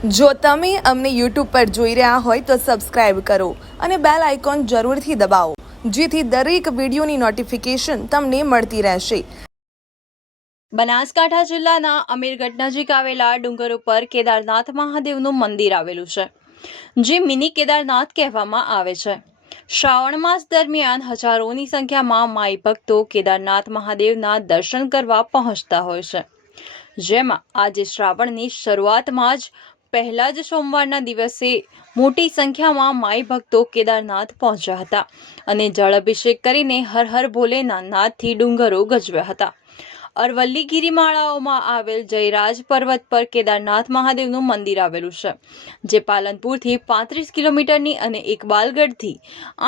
જો તમે અમને યુટ્યુબ પર જોઈ રહ્યા હોય તો સબસ્ક્રાઇબ કરો અને બેલ આઇકોન જરૂરથી દબાવો જેથી દરેક વિડીયોની નોટિફિકેશન તમને મળતી રહેશે। બનાસકાંઠા જિલ્લાના અમીરગઢ નજીક આવેલા ડુંગર ઉપર કેદારનાથ મહાદેવનું મંદિર આવેલું છે, જે મિની કેદારનાથ કહેવામાં આવે છે। શ્રાવણ માસ દરમિયાન હજારોની સંખ્યામાં માઈ ભક્તો કેદારનાથ મહાદેવના દર્શન કરવા પહોંચતા હોય છે, જેમાં આજે શ્રાવણની શરૂઆતમાં જ પહેલા જ સોમવારના દિવસે મોટી સંખ્યામાં માઈ ભક્તો કેદારનાથ પહોંચ્યા હતા અને જળ અભિષેક કરીને હર હર ભોલેના નાદથી ડુંગરો ગજવ્યા હતા। અરવલ્લી ગિરિમાળાઓમાં આવેલ જયરાજ પર્વત પર કેદારનાથ મહાદેવનું મંદિર આવેલું છે, જે પાલનપુરથી 35 કિલોમીટરની અને ઇકબાલગઢથી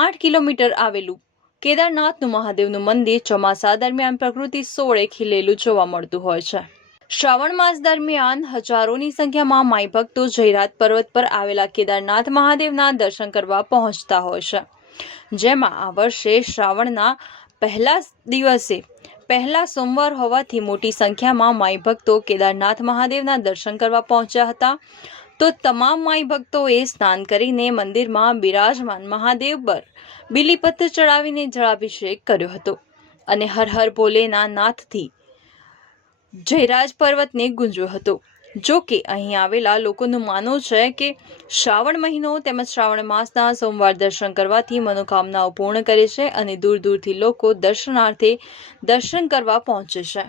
8 કિલોમીટર આવેલું કેદારનાથનું મહાદેવનું મંદિર ચોમાસા દરમિયાન પ્રકૃતિ સોળે ખીલેલું જોવા મળતું હોય છે। શ્રાવણ માસ દરમિયાન હજારોની સંખ્યામાં માઈ ભક્તો જયરાજ પર્વત પર આવેલા કેદારનાથ મહાદેવના દર્શન કરવા પહોંચતા હોય છે, જેમાં આ વર્ષે શ્રાવણના પહેલા દિવસે પહેલા સોમવાર હોવાથી મોટી સંખ્યામાં માઈ ભક્તો કેદારનાથ મહાદેવના દર્શન કરવા પહોંચ્યા હતા। તો તમામ માઈ ભક્તોએ સ્નાન કરીને મંદિરમાં બિરાજમાન મહાદેવ પર બીલીપત્ર ચડાવીને જળાભિષેક કર્યો હતો અને હર હર ભોલેના નાથથી જયરાજ પર્વતને ગુંજ્યો હતો। જો કે અહીં આવેલા લોકોનું માનવું છે કે શ્રાવણ મહિનો તેમજ શ્રાવણ માસના સોમવાર દર્શન કરવાથી મનોકામનાઓ પૂર્ણ કરે છે અને દૂર દૂરથી લોકો દર્શનાર્થે દર્શન કરવા પહોંચે છે।